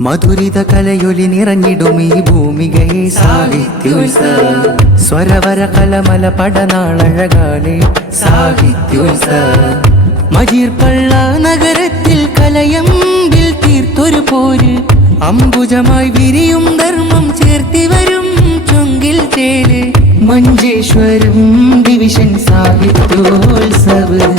മധുരിത കലയൊലി നിറഞ്ഞിടും ഈ ഭൂമികയെ സാഹിത്യോത്സവം. സ്വരവര കലമല പടനാളഴകാലെ സാഹിത്യോത്സവം. മജീർപ്പള്ള നഗരത്തിൽ കലയമ്പിൽ തീർത്തൊരു പോര്, അംബുജമായി വിരിയും ധർമ്മം ചേർത്തി വരും ചുങ്കിൽ ചേല്. മഞ്ചേശ്വരം ഡിവിഷൻ സാഹിത്യോത്സവം.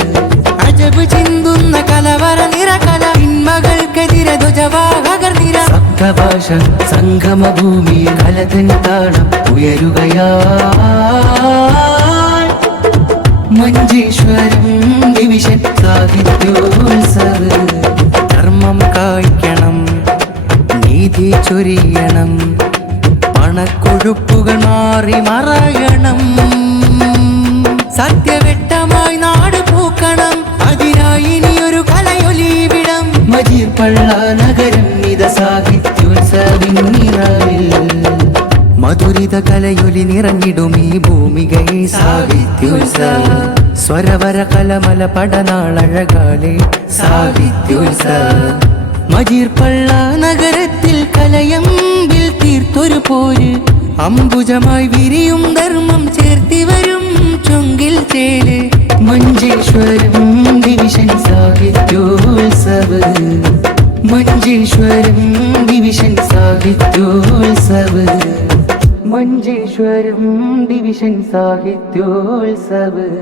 അജബ് ചിന്തുന്ന കലവറ നിറകല ഇന്മകൾക്കെതിരെ ധ്വജവാഹകർ നിര. സപ്തഭാഷ സംഗമഭൂമി കലതൻ താളം ഉയരുകയാ. മഞ്ചേശ്വരം ഡിവിഷൻ സാഹിത്യോത്സവം. ധർമ്മം കായ്ക്കണം, നീതി ചൊരിയണം, പണക്കൊഴുപ്പുകൾ മാറി മറയണം. സത്യവെട്ടമായി നാട് പൂക്കണം, അതിനായി ഇനിയൊരു കലയൊലിവിടം. മജീർപ്പള്ള നഗരം ഇത സാഹിത്യോത്സവിൻ നിറവിൽ. മധുരിത കലയൊലി നിറഞ്ഞിടും ഈ ഭൂമികയെ സാഹിത്യോത്സവം. സ്വരവര കലമല പടനാളഴകാലെ സാഹിത്യോത്സവം. മജീർപ്പള്ള നഗരത്തിൽ കലയമ്പിൽ തീർത്തൊരു പോര്, അംബുജമായി വിരിയും ധർമ്മം ചേർത്തി വരും ചുങ്കിൽ ചേല്. Manjeshwaram division Sahityotsavam. Manjeshwaram division Sahityotsavam. Manjeshwaram division സാഹിത്യോത്സവം.